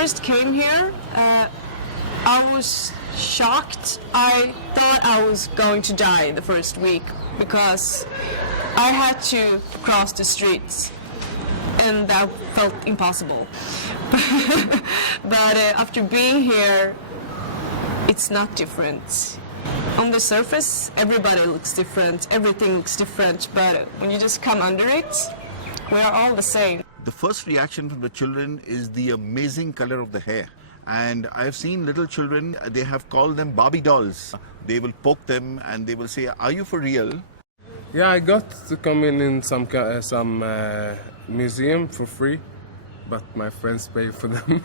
first came here, I was shocked. I thought I was going to die the first week because I had to cross the streets and that felt impossible. But after being here, it's not different. On the surface, everybody looks different, everything looks different, but when you just come under it, we are all the same. The first reaction from the children is the amazing color of the hair. And I've seen little children, they have called them Barbie dolls. They will poke them and they will say, "Are you for real?" Yeah, I got to come in some museum for free, but my friends pay for them.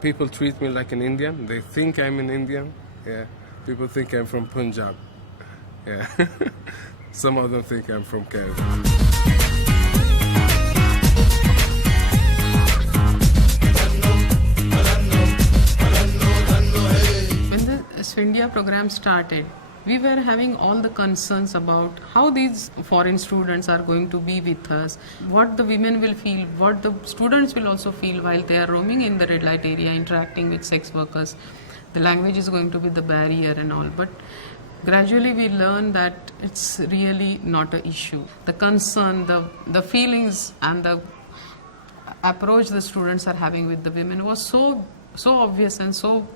People treat me like an Indian. They think I'm an Indian. Yeah, people think I'm from Punjab. Yeah, some of them think I'm from Kerala. SwIndia program started, we were having all the concerns about how these foreign students are going to be with us, what the women will feel, what the students will also feel while they are roaming in the red light area, interacting with sex workers. The language is going to be the barrier and all, but gradually we learned that it's really not an issue. The concern, the feelings and the approach the students are having with the women was so obvious and so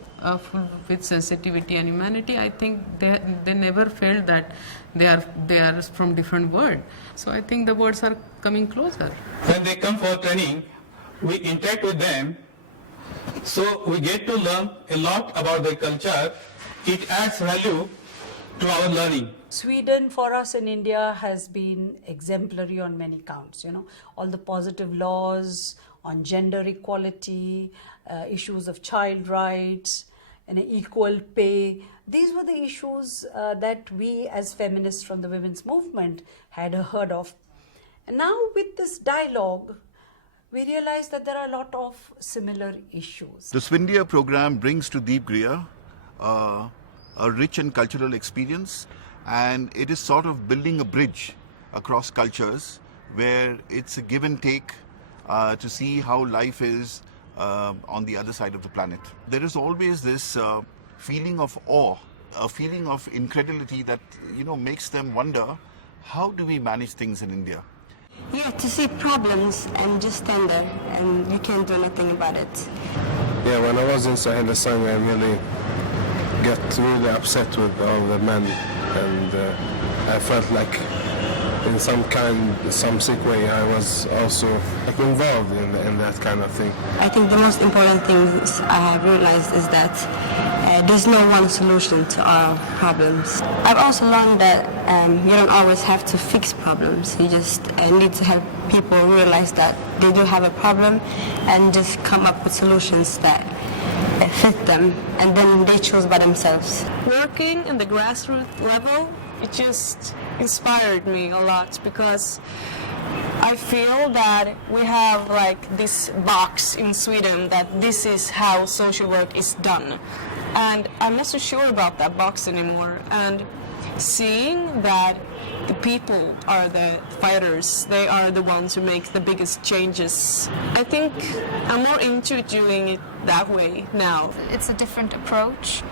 full with sensitivity and humanity. I think they never felt that they are from different world. So I think the words are coming closer. When they come for training, we interact with them, so we get to learn a lot about their culture. It adds value to our learning. Sweden for us in India has been exemplary on many counts, all the positive laws on gender equality, issues of child rights, and equal pay. These were the issues that we as feminists from the women's movement had heard of. And now with this dialogue, we realize that there are a lot of similar issues. The SwIndia program brings to Deep Griya a rich and cultural experience, and it is sort of building a bridge across cultures where it's a give and take to see how life is on the other side of the planet. There is always this feeling of awe, a feeling of incredulity that makes them wonder, how do we manage things in India? Yeah, to see problems and just stand there and you can't do nothing about it. Yeah, when I was in SwIndia Song, I really got really upset with all the men, and I felt like in some sick way I was also involved in that kind of thing. I think the most important things I have realized is that there's no one solution to our problems. I've also learned that you don't always have to fix problems. You just need to help people realize that they do have a problem and just come up with solutions that fit them, and then they choose by themselves. Working in the grassroots level, it just inspired me a lot because I feel that we have like this box in Sweden that this is how social work is done. And I'm not so sure about that box anymore. And seeing that the people are the fighters, they are the ones who make the biggest changes, I think I'm more into doing it that way now. It's a different approach.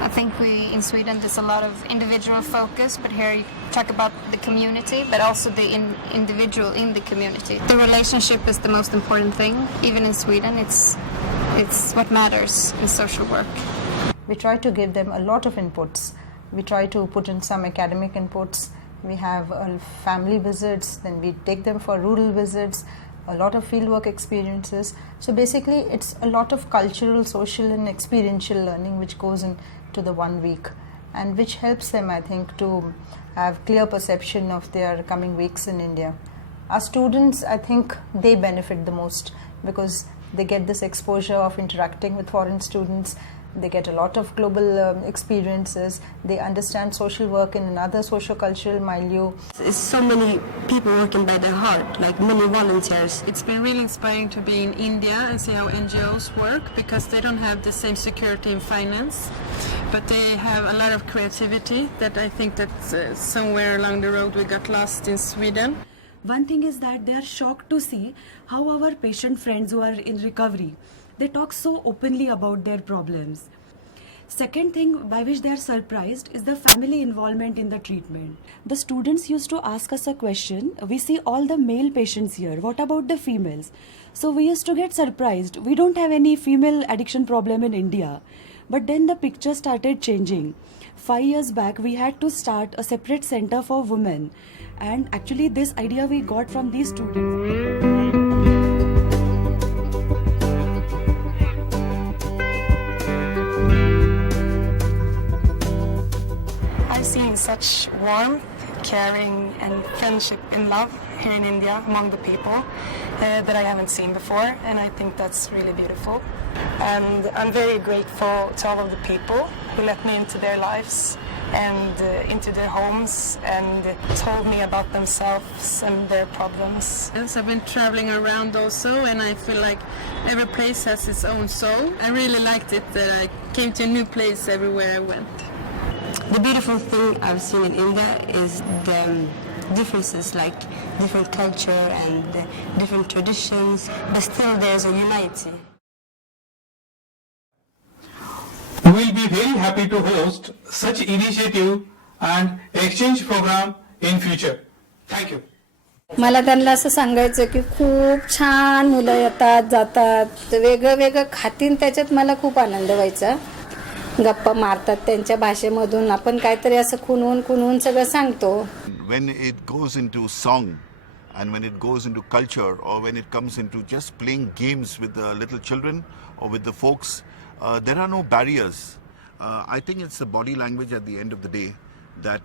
I think in Sweden there's a lot of individual focus, but here you talk about the community, but also the individual in the community. The relationship is the most important thing. Even in Sweden, it's what matters in social work. We try to give them a lot of inputs. We try to put in some academic inputs. We have family visits, then we take them for rural visits, a lot of fieldwork experiences. So basically it's a lot of cultural, social and experiential learning which goes into the 1 week, and which helps them, I think, to have clear perception of their coming weeks in India. Our students, I think, they benefit the most because they get this exposure of interacting with foreign students. They get a lot of global experiences. They understand social work in another socio-cultural milieu. There's so many people working by their heart, like many volunteers. It's been really inspiring to be in India and see how NGOs work, because they don't have the same security and finance, but they have a lot of creativity that I think that somewhere along the road we got lost in Sweden. One thing is that they are shocked to see how our patient friends who are in recovery, they talk so openly about their problems. Second thing by which they are surprised is the family involvement in the treatment. The students used to ask us a question, we see all the male patients here, what about the females? So we used to get surprised, we don't have any female addiction problem in India. But then the picture started changing. 5 years back we had to start a separate center for women, and actually this idea we got from these students. I've seen such warmth, caring and friendship and love here in India among the people that I haven't seen before, and I think that's really beautiful. And I'm very grateful to all of the people who let me into their lives and into their homes and told me about themselves and their problems. Yes, I've been traveling around also, and I feel like every place has its own soul. I really liked it that I came to a new place everywhere I went. The beautiful thing I've seen in India is the differences, like different culture and different traditions, but still there's a unity. We will be very happy to host such initiative and exchange program in future. Thank you. मला त्यांना असं सांगायचं की खूप छान मुलं येतात जातात, वेगळं वेगळं खातीन, त्याच्यात मला खूप आनंद व्हायचा. गप्पा मारतात त्यांच्या भाषेमधून, आपण काहीतरी असं खुनवून सगळं सांगतो. When it goes into song and when it goes into culture, or when it comes into just playing games with the little children or with the folks, there are no barriers. I think it's the body language at the end of the day that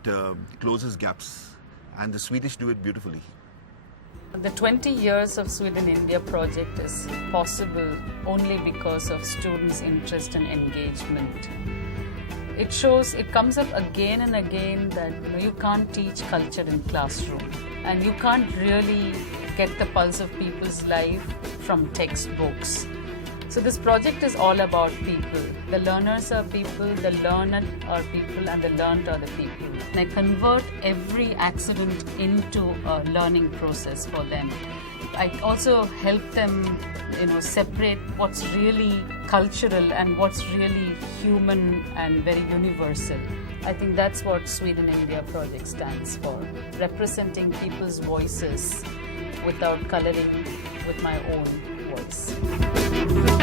closes gaps, and the Swedish do it beautifully. The 20 years of Sweden India project is possible only because of students' interest and engagement. It shows, it comes up again and again that you can't teach culture in classroom, and you can't really get the pulse of people's life from textbooks. So this project is all about people. The learners are people, the learned are people, and the learned are the people. And I convert every accident into a learning process for them. I also help them, separate what's really cultural and what's really human and very universal. I think that's what Sweden India project stands for, representing people's voices without coloring with my own voice.